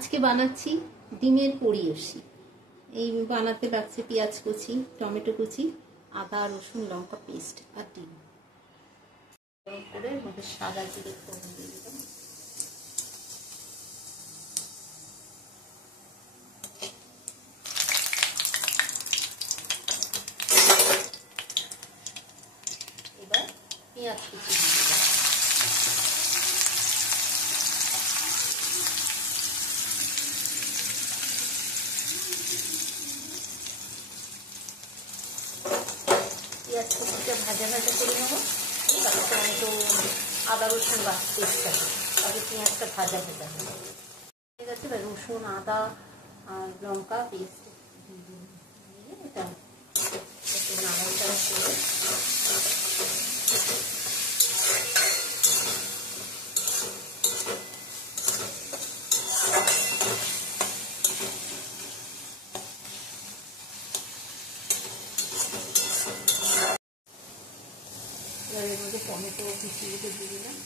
আজকে বানাচ্ছি ডিমের পরিয়সি। এই বানাতে লাগছে পেঁয়াজ কুচি, টমেটো কুচি, আদা রসুন লঙ্কা পেস্ট আর ডিম। গরম করে এর মধ্যে সাদা জিরে ফোড়ন দিয়ে দিলাম। এবার পেঁয়াজ কুচি দিয়ে দিলাম। পেঁয়াজ কুচিটা ভাজা ভাজা করে নেবো। তারপর টমেটো আদা রসুন পেস্ট আছে, আগে পেঁয়াজটা ভাজা ভাজা হবে। ঠিক আছে, এবার রসুন আদা আর লঙ্কা পেস্ট দিয়ে এটা একটু নাড়াচাড়া করে এর মধ্যে টমেটো কুচিগুলো দিয়ে দিলাম।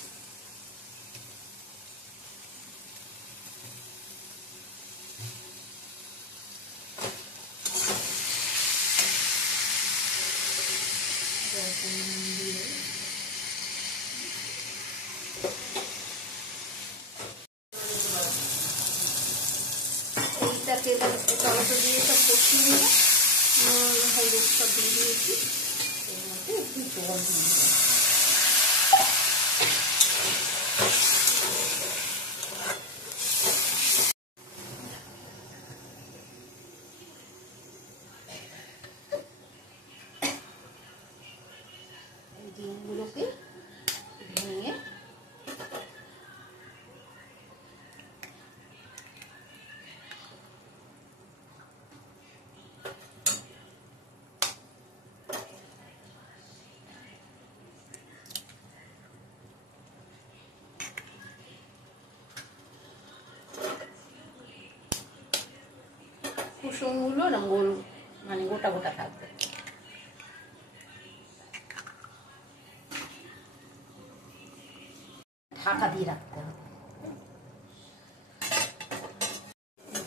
এইটাকে টমেটো দিয়ে সব কষিয়ে নিয়ে হলুদ সব দিয়ে দিয়েছি। এর মধ্যে একটু জল দিয়ে দিলাম। ডিমগুলোকে ভেঙে কুসুমগুলো না গোল মানে গোটা গোটা থাকবে। ঢাকা দিয়ে রাখতে হবে।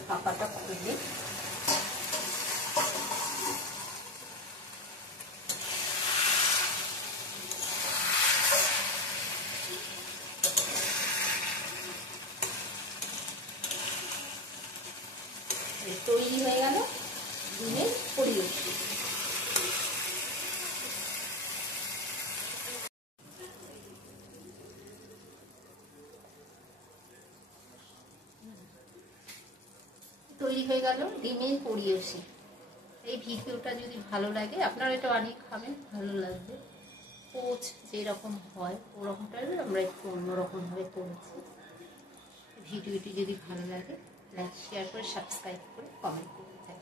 ঢাকাটা খুলে তৈরি হয়ে গেল ডিমের পরিয়সি। তৈরি হয়ে গেল ডিমের পরিয়সি। এই ভিডিওটা যদি ভালো লাগে, আপনারা এটা অনেক খাবেন, ভালো লাগবে। পোচ যেরকম হয় ওরকমটাই আমরা একটু অন্যরকমভাবে করেছি। ভিডিওটি যদি ভালো লাগে লাইক শেয়ার করে সাবস্ক্রাইব করে কমেন্ট করতে থাকুন।